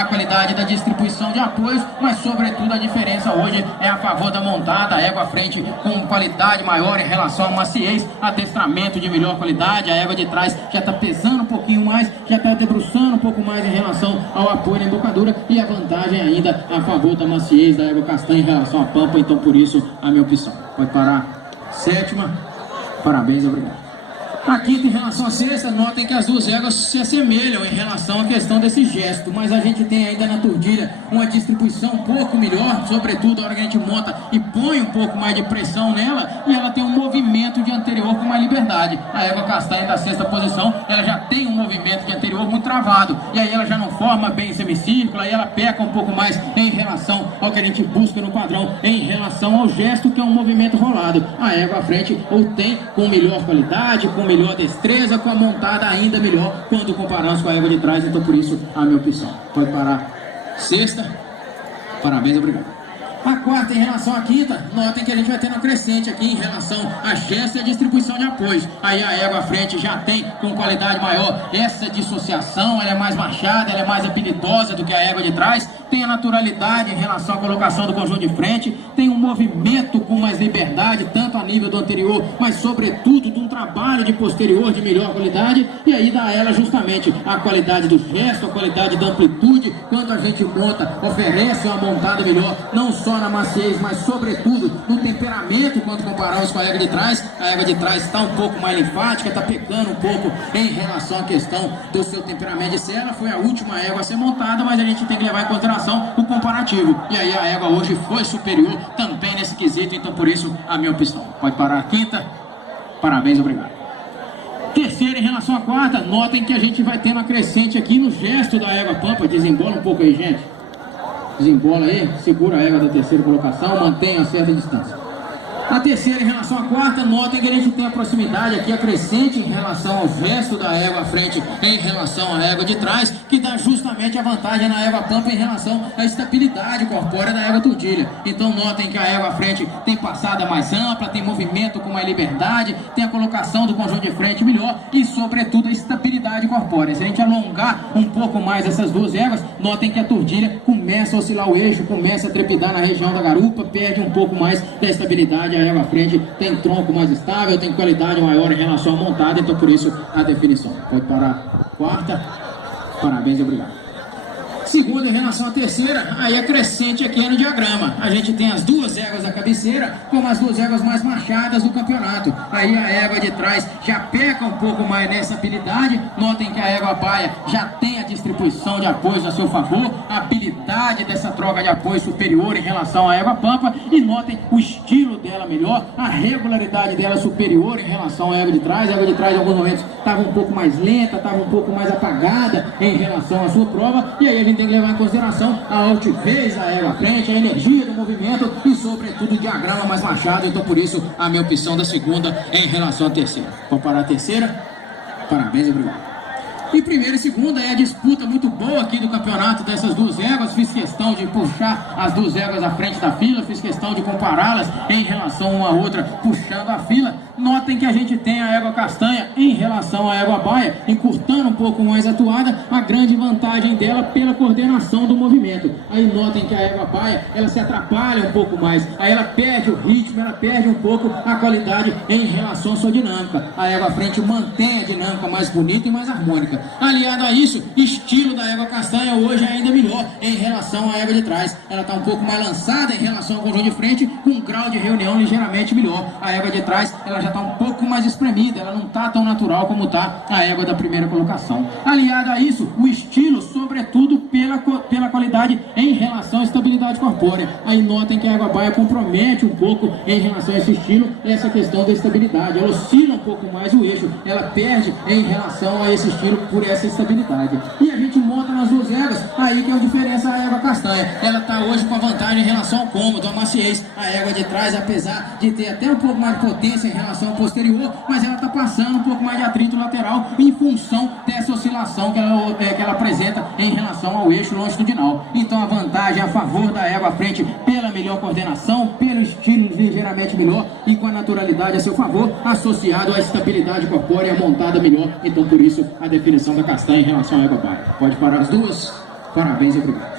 a qualidade da distribuição de apoios, mas sobretudo a diferença hoje é a favor da montada, a égua à frente com qualidade maior em relação à maciez, adestramento de melhor qualidade, a égua de trás já está pesando um pouquinho mais, já está debruçando um pouco mais em relação ao apoio na embocadura, e a vantagem ainda a favor da maciez da égua castanha em relação à pampa, então por isso a minha opção. Pode parar. Sétima, parabéns, obrigado. A quinta, em relação à sexta, notem que as duas éguas se assemelham em relação à questão desse gesto, mas a gente tem ainda na tordilha uma distribuição um pouco melhor, sobretudo a hora que a gente monta e põe um pouco mais de pressão nela, e ela tem um movimento de anterior com mais liberdade. A égua castanha da sexta posição, ela já tem um movimento de anterior muito travado, e aí ela já não forma bem semicírculo, aí ela peca um pouco mais em relação ao que a gente busca no padrão, em relação ao gesto, que é um movimento rolado. A égua à frente ou tem com melhor qualidade, com melhor destreza, com a montada ainda melhor quando comparamos com a égua de trás, então por isso a minha opção. Pode parar. Sexta, parabéns, obrigado. A quarta, em relação à quinta, notem que a gente vai ter uma crescente aqui em relação a gesto e a distribuição de apoios. Aí a égua à frente já tem com qualidade maior essa dissociação, ela é mais machada, ela é mais habilidosa do que a égua de trás, tem a naturalidade em relação à colocação do conjunto de frente, tem um movimento com mais liberdade, tanto a nível do anterior, mas sobretudo de um trabalho de posterior de melhor qualidade, e aí dá a ela justamente a qualidade do gesto, a qualidade da amplitude, quando a gente monta, oferece uma montada melhor, não só na maciez, mas sobretudo no temperamento quando comparamos com a égua de trás. A égua de trás está um pouco mais linfática, está pecando um pouco em relação à questão do seu temperamento de cera. Foi a última égua a ser montada, mas a gente tem que levar em consideração o comparativo, e aí a égua hoje foi superior também nesse quesito, então por isso a minha opção. Pode parar a quinta, parabéns, obrigado. Terceira, em relação à quarta, notem que a gente vai ter uma crescente aqui no gesto da égua pampa. Desembola um pouco aí, gente. Desembola aí, segura a égua da terceira colocação, mantenha a certa distância. A terceira, em relação à quarta, notem que a gente tem a proximidade aqui, a crescente em relação ao gesto da égua à frente em relação à égua de trás, que dá justamente a vantagem na égua pampa em relação à estabilidade corpórea da égua tordilha. Então notem que a égua à frente tem passada mais ampla, tem movimento com mais liberdade, tem a colocação do conjunto de frente melhor e sobretudo a estabilidade corpórea. Se a gente alongar um pouco mais essas duas éguas, notem que a tordilha começa a oscilar o eixo, começa a trepidar na região da garupa, perde um pouco mais da estabilidade. A égua à frente tem tronco mais estável, tem qualidade maior em relação à montada, então por isso a definição. Pode parar. Quarta, parabéns e obrigado. Segunda, em relação à terceira, aí a crescente aqui é no diagrama. A gente tem as duas éguas da cabeceira como as duas éguas mais marcadas do campeonato. Aí a égua de trás já peca um pouco mais nessa habilidade. Notem que a égua baia já tem a distribuição de apoios a seu favor, a habilidade dessa troca de apoio superior em relação à égua pampa, e notem o estilo dela melhor, a regularidade dela superior em relação à égua de trás. A égua de trás em alguns momentos estava um pouco mais lenta, estava um pouco mais apagada em relação à sua prova, e aí a gente tem que levar em consideração a altivez da égua à frente, a energia do movimento e sobretudo o diagrama mais machado. Então por isso a minha opção da segunda em relação à terceira. Vamos parar a terceira? Parabéns e obrigado. E primeira e segunda é a disputa muito boa aqui do campeonato dessas duas éguas. Fiz questão de puxar as duas éguas à frente da fila, fiz questão de compará-las em relação uma a outra, puxando a fila. Notem que a gente tem a égua castanha em relação à égua baia, encurtando um pouco mais atuada, a grande vantagem dela pela coordenação do movimento. Aí notem que a égua baia, ela se atrapalha um pouco mais, aí ela perde o ritmo, ela perde um pouco a qualidade em relação à sua dinâmica. A égua à frente mantém a dinâmica mais bonita e mais harmônica. Aliado a isso, estilo da égua castanha hoje é ainda melhor em relação à égua de trás. Ela está um pouco mais lançada em relação ao conjunto de frente, com um grau de reunião ligeiramente melhor. A égua de trás, ela já está um pouco mais espremida, ela não está tão natural como está a égua da primeira colocação. Aliado a isso, o estilo, sobretudo pela qualidade em relação à estabilidade corpórea. Aí notem que a égua baia compromete um pouco em relação a esse estilo, essa questão da estabilidade. Ela oscila um pouco mais o eixo, ela perde em relação a esse estilo por essa estabilidade. E a gente monta nas duas éguas, aí que é a diferença da égua castanha. Ela está hoje com a vantagem em relação ao cômodo, à maciez. A égua de trás, apesar de ter até um pouco mais de potência em relação ao posterior, mas ela está passando um pouco mais de atrito lateral em função dessa oscilação que ela apresenta em relação ao eixo longitudinal. Então a vantagem é a favor da égua à frente pela melhor coordenação, pelo estilo ligeiramente melhor e com a naturalidade a seu favor, associado à estabilidade corpórea montada melhor. Então por isso a definição da castanha em relação à égua baia. Pode parar as duas. Parabéns e obrigado.